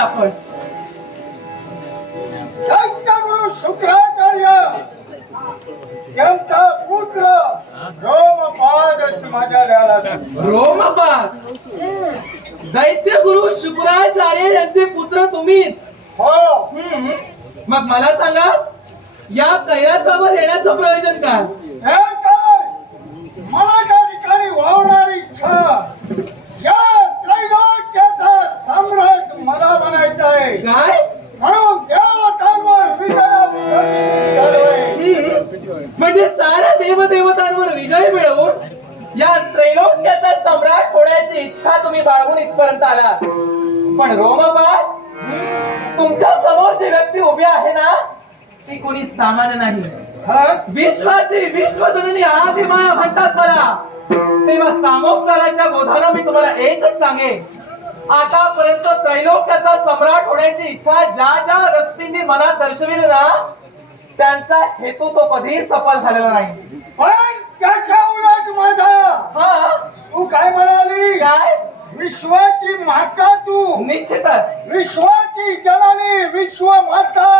आपण. शुक्राचार्य यांचा पुत्र रोमपाद माझ्या रोमपाद? दैत्य गुरु शुक्राचार्य यांचे पुत्र तुम्हीच. हो. हम्म. मग मला सांगा या कैलासावर येण्याचं प्रयोजन काय? हे म्हणजे साऱ्या देवदेवतांवर विजय मिळवून या त्रैलोक्याचा सम्राट होण्याची इच्छा तुम्ही बाळगून इथपर्यंत आला. पण रोमपाद तुमच्यासमोर जी व्यक्ती उभी आहे ना ती कोणी सामान्य नाही? विश्वाची विश्वजननी आदिमाया म्हणतात मला तेव्हा सामोपचाराच्या बोधानं मी तुम्हाला एकच सांगेन. आतापर्यंत त्रैलोक्याचा सम्राट होण्याची इच्छा ज्या ज्या व्यक्तींनी मनात दर्शविली ना त्यांचा हेतू तो कधीही सफल झालेला नाही. पण त्याच्या उलट माझा. हा? तू काय म्हणाली? काय? विश्वाची माता तू. निश्चितच. विश्वाची जननी विश्व माता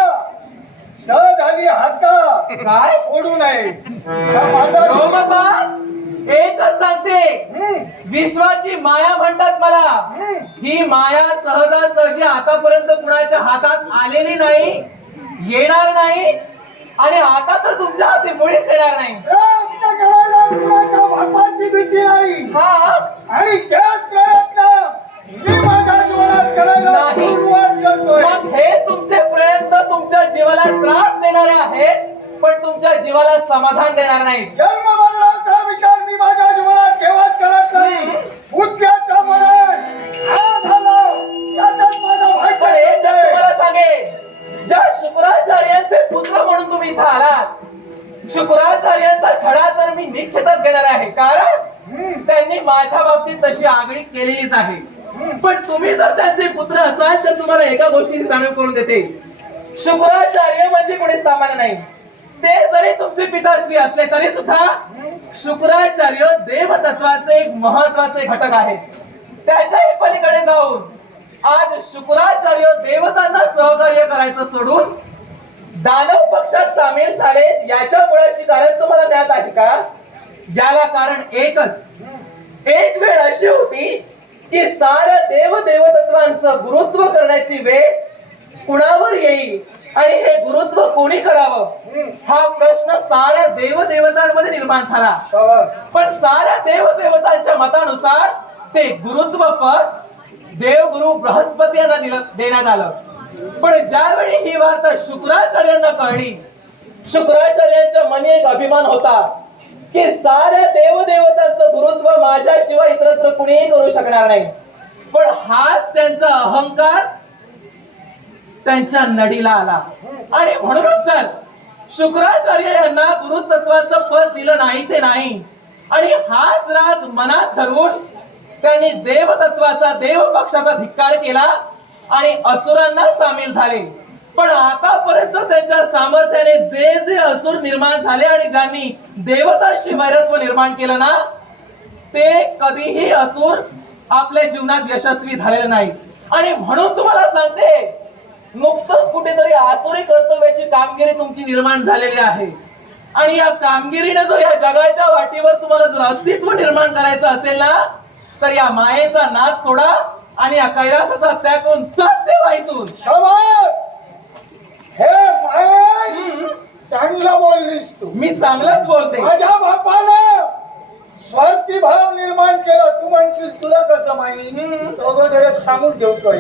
स झाली हाता. काय? ओढू नये. हा एकच सांगते. हम्म, विश्वाची माया म्हणतात मला. हम्म. ही माया सहजासहजी आतापर्यंत कुणाच्या हातात आलेली नाही येणार नाही आणि आता तर तुमच्या हाती मुळीच येणार नाही. बापाची भीती नाही. हा? आणि त्याच प्रयत्न मी माझ्या जीवनात करायला नाही. सुरुवात करतोय. मग हे तुमचे प्रयत्न तुमच्या जीवाला त्रास देणारे आहेत पण तुमच्या जीवाला समाधान देणार नाही जन्म तुम्ही इथं आलात शुक्राचार्यांचा छडा तर मी निश्चितच घेणार आहे. कारण त्यांनी माझ्या बाबतीत तशी आगळी केलेलीच आहे. पण तुम्ही जर त्यांचे पुत्र असाल तर तुम्हाला एका गोष्टीची जाणीव करून देते. शुक्राचार्य म्हणजे कोणी सामान्य नाही. ते जरी तुमचे पिताश्री असले तरी सुद्धा शुक्राचार्य देवतत्वाचे एक महत्त्वाचे घटक आहेत त्याच्याही पलीकडे जाऊन आज शुक्राचार्य देवतांना सहकार्य करायचं सोडून दानव पक्षात सामील झाले याच्या मुळाशी कारण तुम्हाला ज्ञात आहे का? याला कारण एकच. एक वेळ अशी होती की साऱ्या देव देवतत्वांचं गुरुत्व करण्याची वेळ कुणावर येईल आणि हे गुरुत्व कोणी करावं? हा प्रश्न साऱ्या देव देवतांमध्ये निर्माण झाला. पण साऱ्या देव देवतांच्या मतानुसार ते गुरुत्व पद देवगुरु बृहस्पती यांना दिलं देण्यात आलं. पण ज्यावेळी ही वार्ता शुक्राचार्यांना कळली शुक्राचार्यांच्या मनी एक अभिमान होता की साऱ्या देवदेवतांचं गुरुत्व माझ्याशिवाय इतरत्र कुणीही करू शकणार नाही. पण हाच त्यांचा अहंकार त्यांच्या नडीला आला. आणि म्हणूनच तर शुक्राचार्य यांना गुरुतत्वाचं पद दिलं नाही ते नाही. आणि हाच राग मनात धरून त्यांनी देवतत्वाचा देव पक्षाचा धिक्कार केला आणि असुरांना सामील झाले. पण आतापर्यंत त्यांच्या सामर्थ्याने जे जे असुर निर्माण झाले आणि ज्यांनी देवतांशी वैरत्व निर्माण केलं ना ते कधीही असुर आपल्या जीवनात यशस्वी झालेले नाहीत. आणि म्हणून तुम्हाला सांगते नुकतंच कुठेतरी आसुरी कर्तव्याची कामगिरी तुमची निर्माण झालेली आहे. आणि या कामगिरीने जर या जगाच्या वाटीवर तुम्हाला जर अस्तित्व निर्माण करायचं असेल ना तर या मायेचा नाद सोडा. आणि या कैलासाचा त्याग करून चालते वाईतून हे माये चांगलं बोललीस तू. मी चांगलंच बोलते. माझ्या बापानं स्वार्थी भाव निर्माण केला. तू म्हणशील तुला कसं माहिती? अगोदर सांगून ठेवतोय.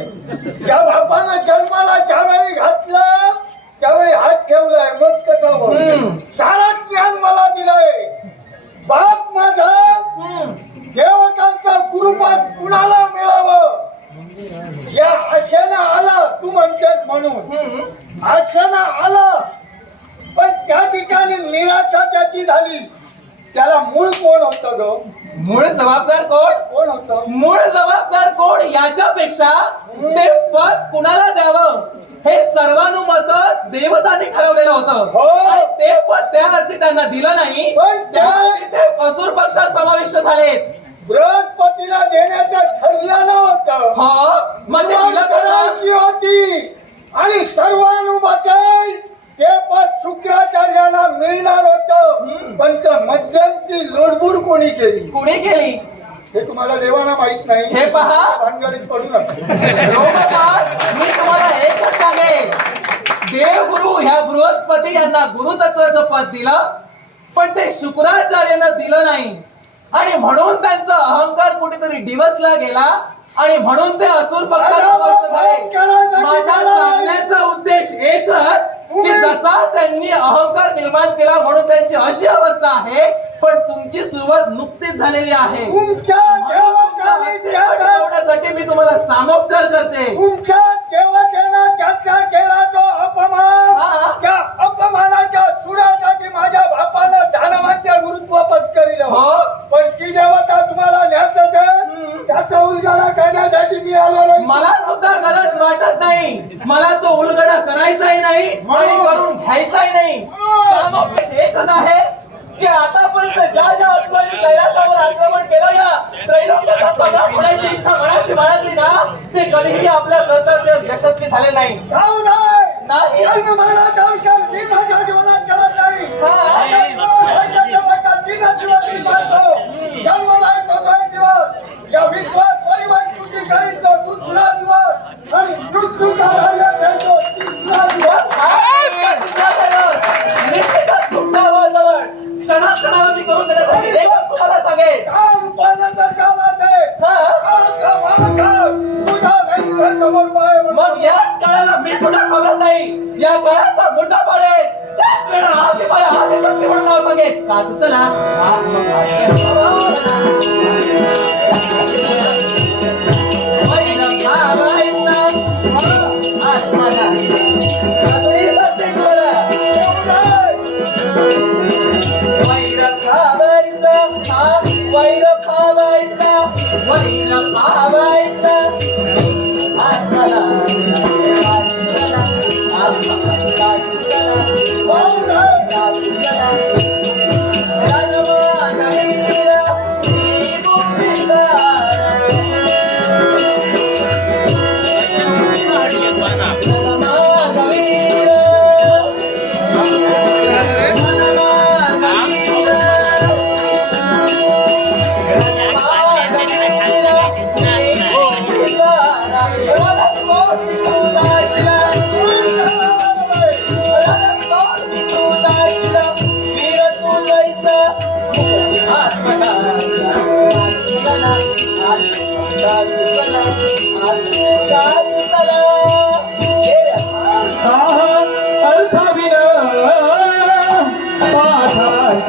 कोण होतं ग? मूळ जबाबदार कोण? कोण होतं? मूळ जबाबदार कोण? याच्यापेक्षा ते पद कुणाला द्यावं? हे सर्वानुमत देवतांनी ठरवलेलं होतं. हो. आणि ते पद त्या अर्थी त्यांना दिलं नाही. पण त्या- त्यामुळे ते असुर पक्षात समाविष्ट झालेत. बृहस्पतीला देण्याचं ठरलं नव्हतं हो म्हणजे दिलं सुरुवात कसं? करायची होती माहीत नाही. हे पहा. भानगडीत पडू नका. लोकपाल, मी तुम्हाला एकच सांगेन. देवगुरु ह्या बृहस्पती यांना गुरुतत्वाचं पद दिलं पण ते शुक्राचार्यांना दिलं नाही. आणि म्हणून त्यांचा अहंकार कुठेतरी डिवसला गेला आणि म्हणून ते असुर पक्षात समाविष्ट झाले. माझा सांगण्याचा उद्देश एकच की जसा त्यांनी अहंकार निर्माण केला म्हणून त्यांची अशी अवस्था आहे पण तुमची सुरुवात नुकतीच झालेली आहे. तुमच्या मी तुम्हाला सामोपचार करते. तुमच्या देवतेनं त्याचा केला तो अपमान हा. त्या अपमानाच्या सुडासाठी माझ्या बापानं दानवाच्या गुरुत्व पत्करिलं हो. पण ती देवता तुम्हाला न्यात हम्म. त्याचा उलगडा करण्यासाठी मी आलो नाही मला सुद्धा गरज वाटत नाही मला तो उलगडा करायचाही नाही आणि करून घ्यायचाही नाही सामोपदेश एकच आहे की आतापर्यंत ज्या ज्या अस्त्रांनी कैलासावर आक्रमण केलं ना त्रैलोक्याचा सम्राट होण्याची इच्छा मनाशी बाळगली ना ते कधीही आपल्या कर्तव्यात यशस्वी झाले नाही जाऊ नाही मी माझ्या जीवनात करत नाही. ओके नाव सांगेन का सुचला आज मग वैर खावायचा वैर खावायचा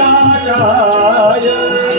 રાજાય